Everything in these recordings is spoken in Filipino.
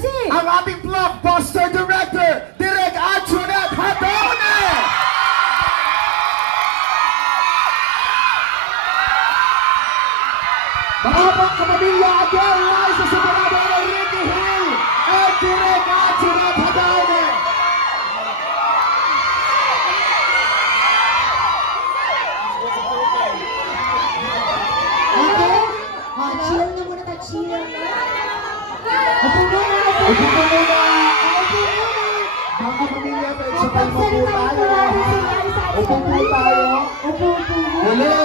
si... ang ating blockbuster director, Direk Antoinette Hatone! Mga kapamilya, again, Liza Soberano ng Ricky Hill and Direk Antoinette Hatone! Okay? Chill na muna tayo, chill. Upo muna. Upo muna! Mga kapamilya, sabay mo po tayo. Upo po tayo. Upo. Hello!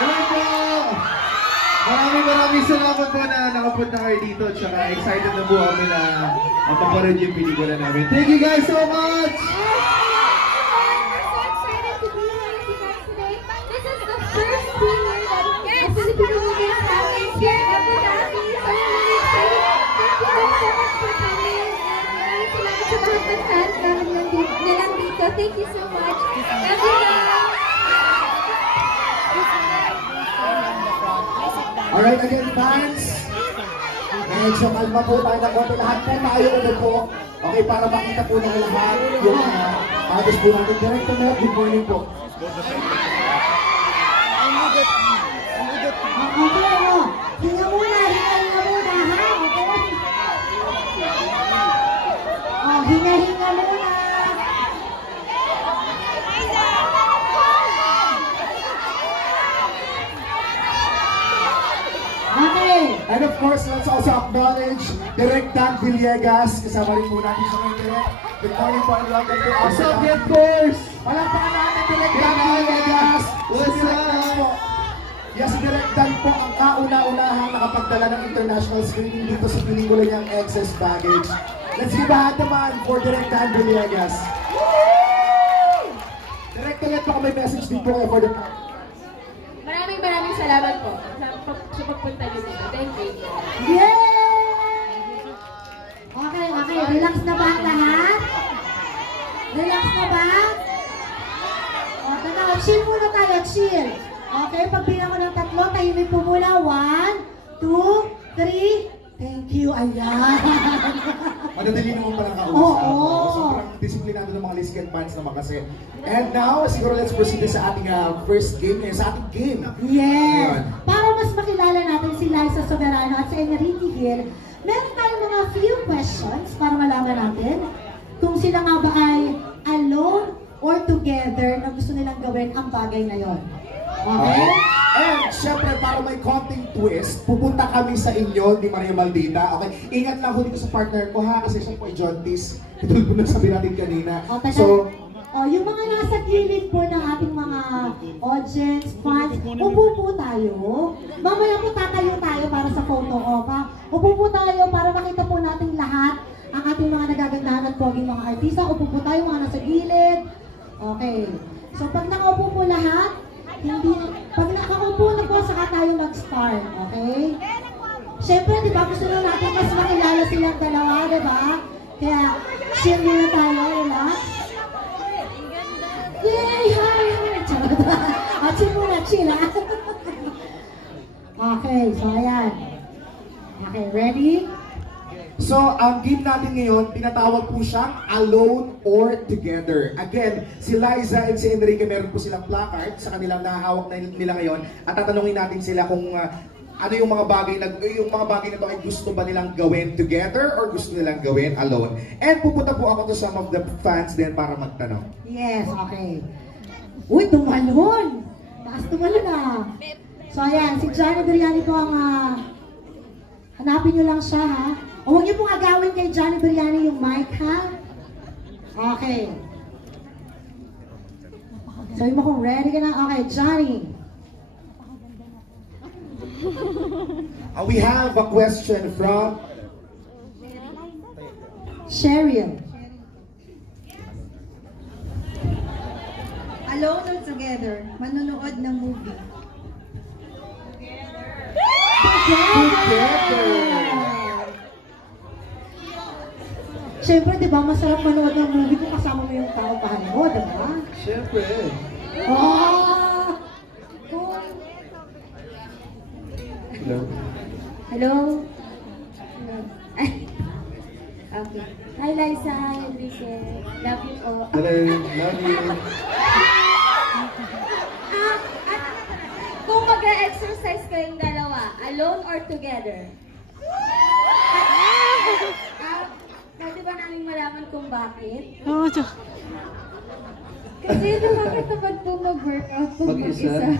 Hello po! Maraming salamat po na nakapunta kayo dito. Tsaka excited na po kami na mapapanood yung pelikula namin. Thank you guys so much! Thank you so much. Alright, again, fans. Medyo kalma po tayo ng konti. Lahat po tayo ulit po. Okay, para makita po ng lahat yung pagos po natin. Director na, good morning po. Hinga muna, ha? Okay? Hinga muna. And of course, let's also acknowledge Direk Dan Villegas. Kasama rin po natin siya ngayon, Direk. Good morning po and welcome to us. What's up, of course? Palakpakan natin, Direk Dan Villegas. What's up? Yes, si Direk Dan po ang kauna-unahang nakapagdala ng international screening dito sa pelikula niyang Excess Baggage. Let's give a hand naman for Direk Dan Villegas. Direk, ulit po may message din po kayo for the... Maraming salamat po sa pagpunta niyo dito. Thank you. Yay! Okay. Relax na ba ang lahat? Relax na ba? Okay na. Chill muna tayo. Chill. Okay, pagbilang ko ng 3, tahimik po muna. 1, 2, 3. Thank you. Ayan. Madadali naman palang kausap. Sobrang disiplinado ng mga Lisket fans naman kasi. And now, siguro let's proceed sa ating first game ngayon, sa ating game. Yes! Ayun. Para mas makilala natin si Liza Soberano at si Enrique Hill, meron tayong mga few questions para malaman natin kung sila nga ba ay alone or together na gusto nilang gawin ang bagay na yon. Okay? And syempre, para may konting twist, pupunta kami sa inyo, ni Maria Maldita. Okay? Ingat lang ho dito sa partner ko ha, kasi siya po ay jaundice. Ito po na sabi natin kanina. So, yung mga nasa gilid po ng ating mga audience, fans, upo po tayo. Mamaya po tatayo tayo para sa photo op. Upo po tayo para makita po natin lahat ang ating mga nagagandahan at poging mga artista. Upo po tayo mga nasa gilid. Okay. So pag nakaupo po lahat, pag nakaupo na po, saka tayo mag-start. Okay? Siyempre, di ba, gusto na natin mas makilala silang dalawa, di ba? Kaya, chill muna tayo, relax. Yay! Hi! Charot. Chill muna, chill ha? Okay, so ayan. Okay, ready? So, ang game natin ngayon, tinatawag po siyang alone or together. Again, si Liza and si Enrique, meron po silang placard sa kanilang nahahawak na nila ngayon at tatanungin natin sila kung ano yung mga bagay na ito ay gusto ba nilang gawin together or gusto nilang gawin alone. And pupunta po ako to some of the fans din para magtanong. Yes, okay. Uy, tumalon! Taas tumalon ah. So ayan, si Johnny Biriani po ang hanapin nyo lang siya ha. O huwag niyo pong agawin kay Johnny Biriani yung mic ha. Okay. Sabi mo kung ready ka na. Okay, Johnny. We have a question from Cheryl. Alone or together? Manonood ng movie. Together! Siyempre, di ba, masarap manood ng movie kung kasama mo yung tao kahit mo, di ba? Siyempre. Oh! Hello? Hello? Okay. Hi, Liza. Hi, Enrique. Love you po. Hello, love you. Kung mag-exercise kayong dalawa, alone or together? Pwede ba namin malaman kung bakit? Kasi nakakatamad po mag-workout po mag-isa.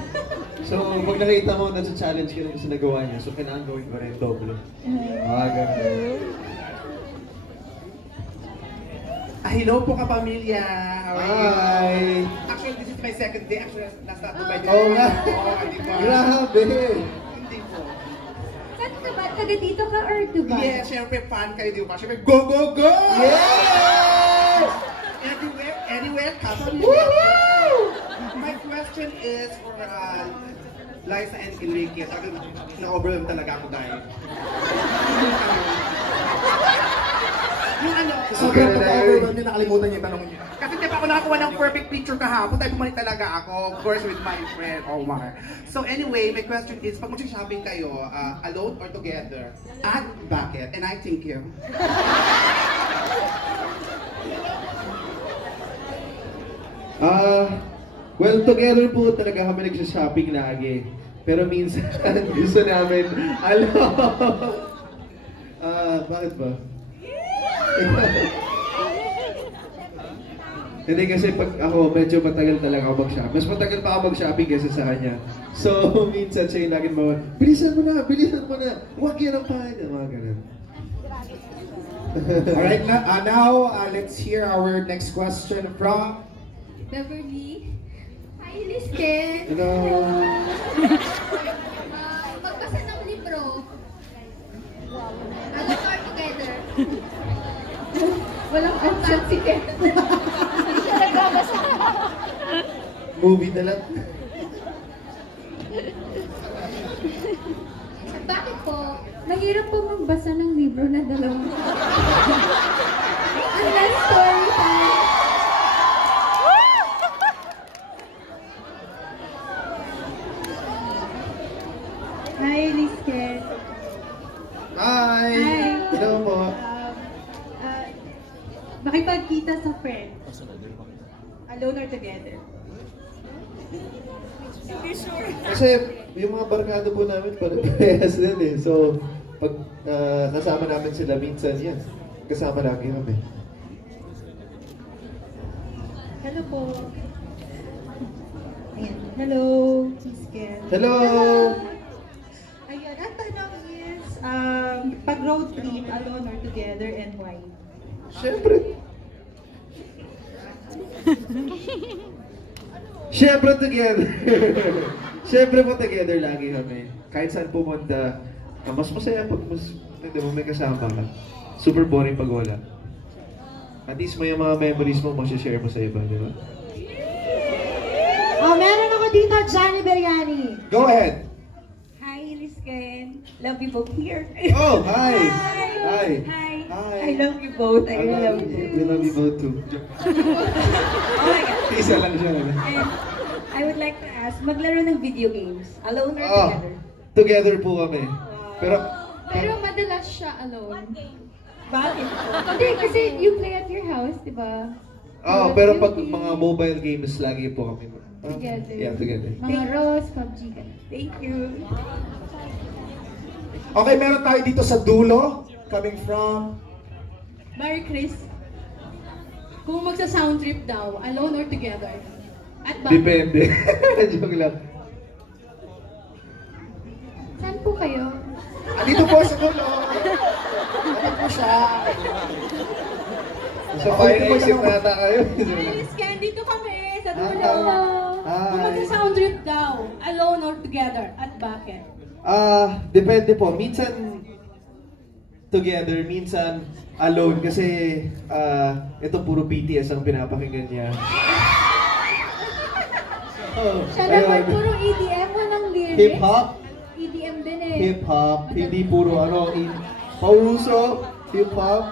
So, pag nakita mo na sa challenge ka rin sa nagawa niya, so kailangan gawin ko rin doble. Ganun. Hello po kapamilya! How are you? Hi! Actually, this is my second day. Actually, nasa Dubai. Oo nga. Diba? Grabe! Hindi po. Saan ka ba? Taga dito ka or Dubai? Yeah, syempre fan kayo, di ba? Syempre, go, go, go! Yes! Anywhere, kapamilya. My question is for Liza and Enrique. Sabi, na-overwhelm talaga ako dahil. Yung ano, sobrang pag-overwhelm niyo, nakalimutan niyo yung tanong niyo. Kasi di ba ako nakakuha ng perfect picture kahapon, tayo bumalik talaga ako, of course, with my friend, Omar. So anyway, my question is, pag mag-shopping kayo, alone or together? At bakit? And I thank you. Well, together po talaga kami nagsha-shopping lagi. Pero minsan, gusto namin, bakit ba? Hindi kasi pag ako, medyo matagal talaga ako mag-shopping. Mas matagal pa ako mag-shopping kaysa sa kanya. So, minsan siya yung laging mga, bilisan mo na, huwag yan ang pahay. Mga ganun. Alright, now let's hear our next question from Beverly. Hi, Lisken. Hello. Magbasa ng libro. Alone or together? Walang option si Ken. Hindi siya nagbabasa. Movie na lang. Bakit po? Mahirap po magbasa ng libro na dalawang. Unless story time. Hi, Lisken. Hi! Hello po. Makipagkita sa friend. Alone or together? Kasi yung mga barkado po namin parehas din eh. So, pag kasama namin sila minsan yan, kasama lagi kami. Hello po. Ayan. Hello, Lisken. Hello! Ayun, ang tanong is, pag road trip, alone or together, and why? Siyempre. Siyempre together. Siyempre po together lagi kami. Kahit saan pumunta, mas masaya pag hindi mo may kasama ka. Super boring pag wala. At least may mga memories mo share mo sa iba, di ba? Oh, meron ako dito, Johnny Beriani. Go ahead! Hi, Lisken. Love you both here. Oh, hi! Hi! Hi! Hi! Hi! I love you both. I love you. We love you both too. Oh my God. Isa lang siya. And I would like to ask, maglaro ng video games. Alone or Oh, together? together po kami. Pero, Pero madalas siya alone. Bakit? Hindi, kasi you play at your house, di ba? pero pag mga mobile games, lagi po kami. Together. Yeah, together. Mga Rose, PUBG. Thank you. Okay, meron tayo dito sa dulo, coming from Mary Chris, kung magsa-sound trip daw, alone or together? At bakit? Depende. Joke lang. Saan po kayo? dito po sa dulo. Ano po siya? So, fire exit nata kayo. Hi, Lisken, dito kami sa dulo. Hi. Kung magsa-sound trip daw, alone or together? At bakit? Depende po. Minsan together, minsan alone kasi ito puro BTS ang pinapakinggan niya. Siya naman puro EDM, walang lyrics. Hip-hop, EDM din eh. hip-hop, hindi puro pauso, hip-hop.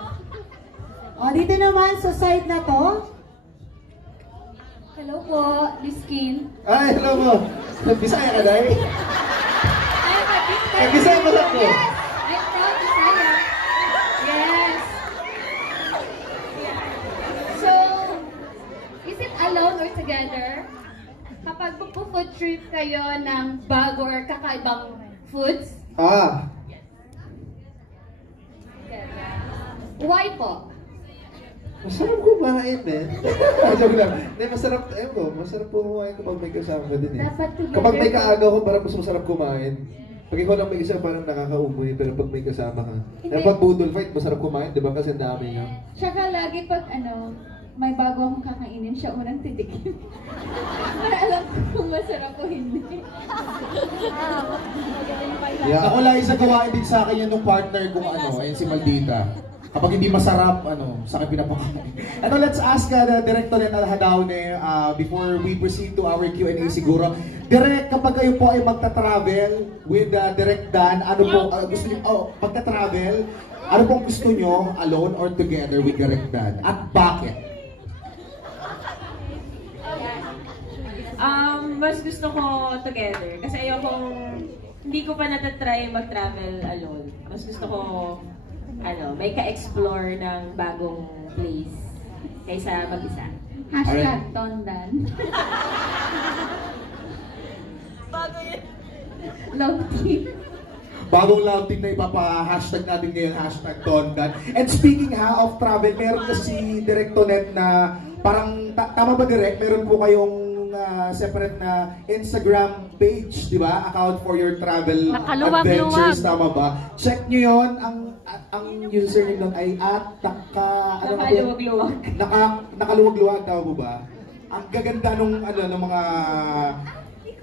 O, dito naman sa side na to. Hello po, Liskin. Ay, hello mo. Bisaya ka, Day? I'm a big fan. Bisaya mo lang po. Yes! I'm proud Bisaya. Yes! mag-food trip kayo ng bago or kakaibang foods? Why po? Masarap kumain, eh. Joke lang. Hindi, masarap, masarap po kumain kapag may kasama ka din, eh. Dapat together Kapag may po. kaagaw ko, parang mas masarap kumain. Pag ikaw lang may isa, parang nakakauboy, pero pag may kasama ka. Hindi. Pero pag budol fight, masarap kumain, di ba? Kasi ang dami nga. Tsaka lagi pag may bago akong kakainin, siya unang titikin. Para alam ko kung masarap o hindi. Yeah. Ako lang isa gawain din sa akin yan nung partner kong ayun si Maldita. Kapag hindi masarap, sa akin pinapakain. Let's ask the Director at Alhadaune before we proceed to our Q&A siguro. Direct, kapag kayo po ay magta-travel with Direct Dan, ano po gusto niyo, magta-travel, ano pong gusto niyo, alone or together with Direct Dan? At bakit? Mas gusto ko together. Kasi hindi ko pa natatry mag-travel alone. Mas gusto ko, may ka-explore ng bagong place kaysa mag-isa. Hashtag Tondan. Bago yun. Love team. Bagong love team na ipapa-hashtag natin ngayon, hashtag Tondan. And speaking of travel, meron kasi si Direct Tonet na parang, tama ba Direct? Meron po kayong separate na Instagram page, di ba? Account for your travel adventures, tama ba? Check nyo yun. Ang username nun ay Nakaluwag-luwag. nakaluwag-luwag, tama po ba? Ang gaganda nung mga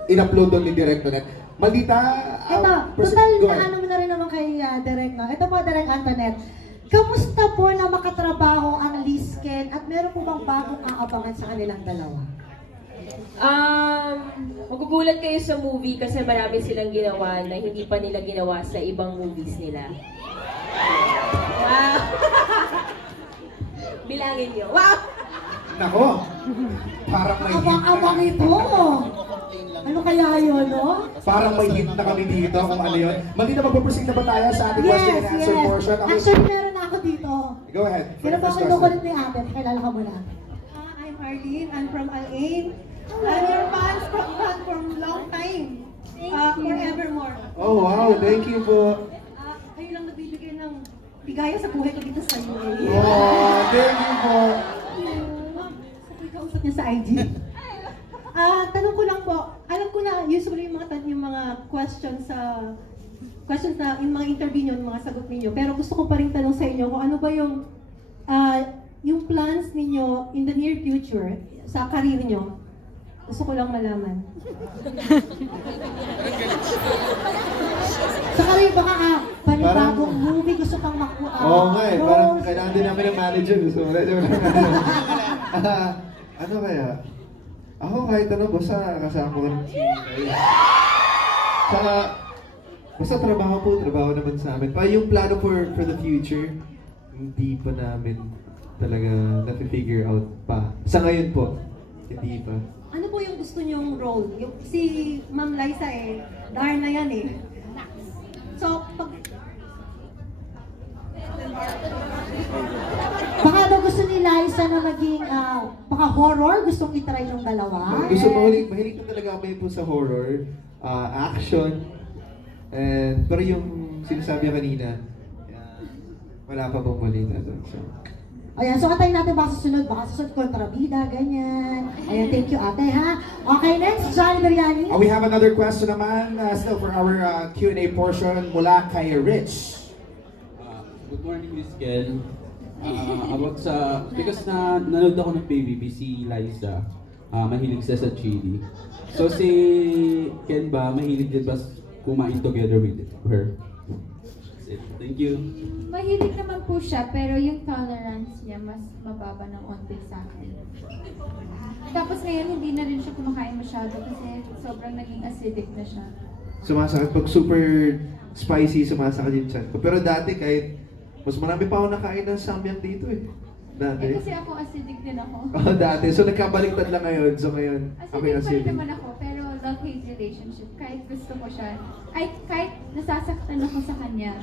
in-upload doon ni Direct Tonet. Maldita, Ito, total na mo na rin naman kay Direk, no? Ito po, Direk Antoinette. Kamusta po na makatrabaho ang Lisken at meron po bang bagong aabangan sa kanilang dalawa? Magugulat kayo sa movie kasi marami silang ginawa na hindi pa nila ginawa sa ibang movies nila. Wow! Bilangin nyo. Wow! Nako, parang may hint Abang-abang ito! Ano kaya yun, no? Parang may hint na kami dito kung ano yun. Maldita, magpaproceed na ba tayo sa ating question and answer portion? Okay. Actually, meron na ako dito. Go ahead. Pero pa kinukulit ni Ate, kilala ka muna. I'm Arlene. I'm from Al-Ain. I'm your fans from long time. Forevermore. Oh, wow. Thank you po. Kayo lang nagbibigay ng bigaya sa buhay ko dito sa UAE. Oh, thank you po. Sa kausap niya sa IG. Tanong ko lang po, alam ko na usually yung mga questions na yung mga interview niyo, yung mga sagot niyo. Pero gusto ko pa rin tanong sa inyo kung ano ba yung plans niyo in the near future sa career niyo. Gusto ko lang malaman. Sa kayo baka panibagong movie gusto pang makuha. Oo nga eh, parang kailangan din namin ng manager. So, ano kaya? Ako kahit basta kasama ko rin si Saka, basta trabaho naman sa amin. Pa yung plano for the future, hindi pa namin talaga na-figure out pa. Sa ngayon po, hindi pa. Ano po yung gusto niyong role? Si Ma'am Liza Darna yan eh. So, Baka ba gusto ni Liza na maging baka horror? Gustong itry ng dalawa? Mahilig na talaga kami po sa horror, action, and pero yung sinasabi niya kanina, wala pa pong balita doon. So. Ayan, so antayin natin baka susunod kontrabida, ganyan. Ayan, thank you ate ha. Okay, next, Johnny Beriani. We have another question naman still for our Q&A portion mula kay Rich. Good morning, Miss Ken. Because nanood ako ng PBB, si Liza, mahilig siya sa chili. So si Ken ba, mahilig din ba kumain together with her? That's it. Thank you. Mahilig naman po siya, pero yung tolerance niya mas mababa ng onti sa akin. Tapos ngayon, hindi na rin siya kumakain masyado kasi sobrang naging acidic na siya. Sumasakit pag super spicy, sumasakit yung chan ko. Pero dati kahit mas marami pa ako nakain ng samyang dito eh. Dati. Kasi ako acidic din ako. Oh, dati. So nagkabaliktad lang ngayon. So ngayon, ako yung Acidic pa rin acidic. naman ako, pero love-hate relationship. Kahit gusto ko siya, kahit nasasaktan ako sa kanya,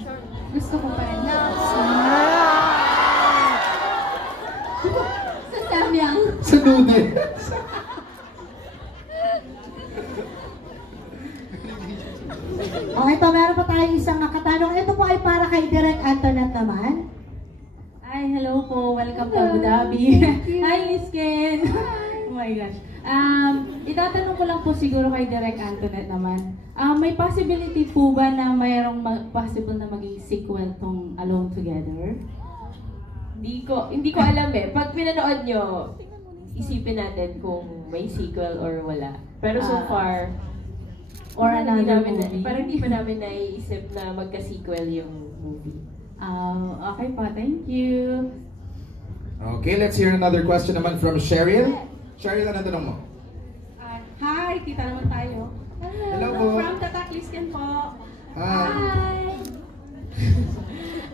gusto ko pa rin. Sa samyang. Sa noodles. Ito, meron pa tayong isang katanong. Ito po ay para kay Direk Antoinette naman. Hi, hello po. Welcome to Abu Dhabi. Hi, Miss Ken. Oh my gosh. Itatanong ko lang po siguro kay Direk Antoinette naman. May possibility po ba na mayroong possible na maging sequel tong Alone Together? Hindi ko alam eh. Pag pinanood nyo, isipin natin kung may sequel or wala. Pero so far, Or another movie? Parang hindi pa namin naiisip na magka-sequel yung movie. Okay po, thank you. Okay, let's hear another question naman from Cheryl. Cheryl, ano tanong mo? Hi, kita naman tayo. Hello po. From Tatak Lisken po. Hi.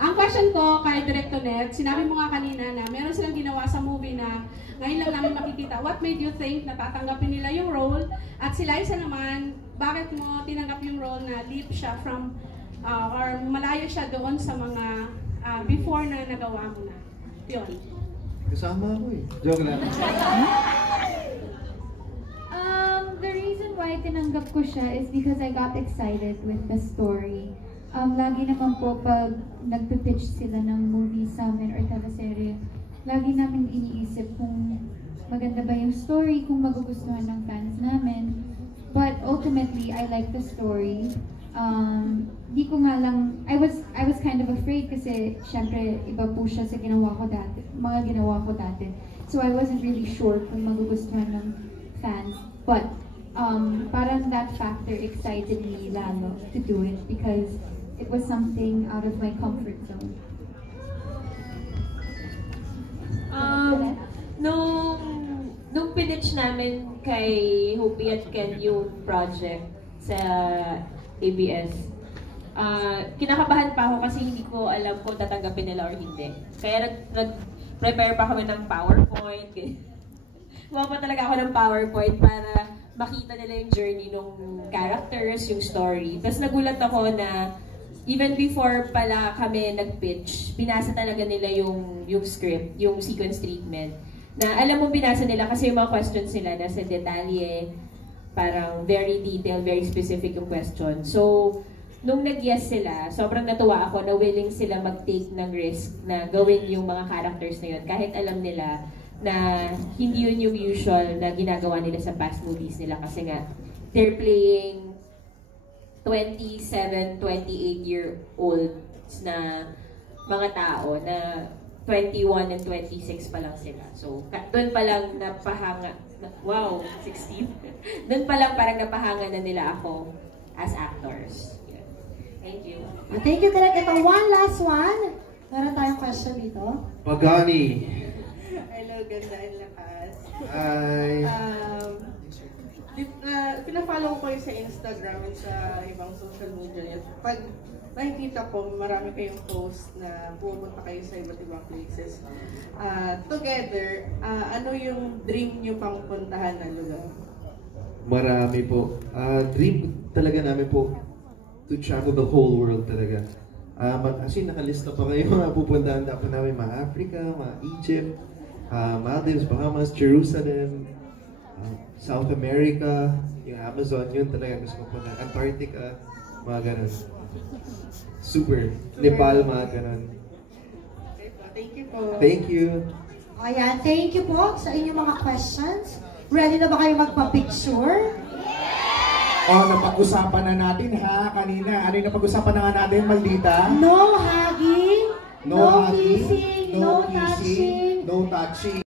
Ang question ko kay Director Ned, sinabi mo nga kanina na meron silang ginawa sa movie na ngayon lang namin makikita. What made you think na tatanggapin nila yung role? At si Liza naman, bakit mo tinanggap yung role na leap siya from, or malayo siya doon sa mga before na nagawa mo na? Yun. Kasama ako eh. Joke lang. The reason why tinanggap ko siya is because I got excited with the story. Lagi naman po pag nagpipitch sila ng movie sa amin or teleserye, lagi namin iniisip kung maganda ba yung story, kung magugustuhan ng fans namin. But ultimately, I like the story. Di ko nga lang, I was kind of afraid kasi syempre iba po siya sa mga ginawa ko dati. So I wasn't really sure kung magugustuhan ng fans. But parang that factor excited me lalo to do it because it was something out of my comfort zone. Nung pinitch namin kay Hopi at Ken yung project sa ABS, kinakabahan pa ako kasi hindi ko alam kung tatanggapin nila or hindi. Kaya nag-prepare pa kami ng PowerPoint. Gumawa pa talaga ako ng PowerPoint para makita nila yung journey ng characters, yung story. Tapos nagulat ako na even before pala kami nag-pitch, binasa talaga nila yung script, yung sequence treatment. Na alam mo binasa nila kasi yung mga questions nila nasa detalye, parang very detailed, very specific yung question. So, nung nag-yes sila, sobrang natuwa ako na willing sila mag-take ng risk na gawin yung mga characters na yun. Kahit alam nila na hindi yun yung usual na ginagawa nila sa past movies nila kasi nga, they're playing 27, 28-year-olds na mga tao na 21 and 26 pa lang sila. So, doon pa lang napahanga, wow, 16. Doon pa lang parang napahanga na nila ako as actors. Yeah. Thank you. Thank you, Direk. Ito, one last one. Meron tayong question dito. Pagani. Hello, ganda and lakas. Hi. Pinafollow ko kayo sa Instagram at sa ibang social media. Pag nakikita ko, marami kayong post na pupunta kayo sa iba't ibang places. Together, ano yung dream nyo pang puntahan na lugar? Marami po. Dream talaga namin po to travel the whole world talaga. Actually, nakalista pa kayo mga pupuntahan dapat namin, mga Africa, mga Egypt, Maldives, Bahamas, Jerusalem, South America, yung Amazon, yun talaga gusto ko punta. Antarctica, mga ganun. Super. Nepal, mga ganun. Thank you po. Thank you. Ayan, thank you po sa inyong mga questions. Ready na ba kayo magpa-picture? Napag-usapan na natin ha, kanina. Ano yung napag-usapan na nga natin, Maldita? No hugging, no hugging, kissing, no touching. no touching.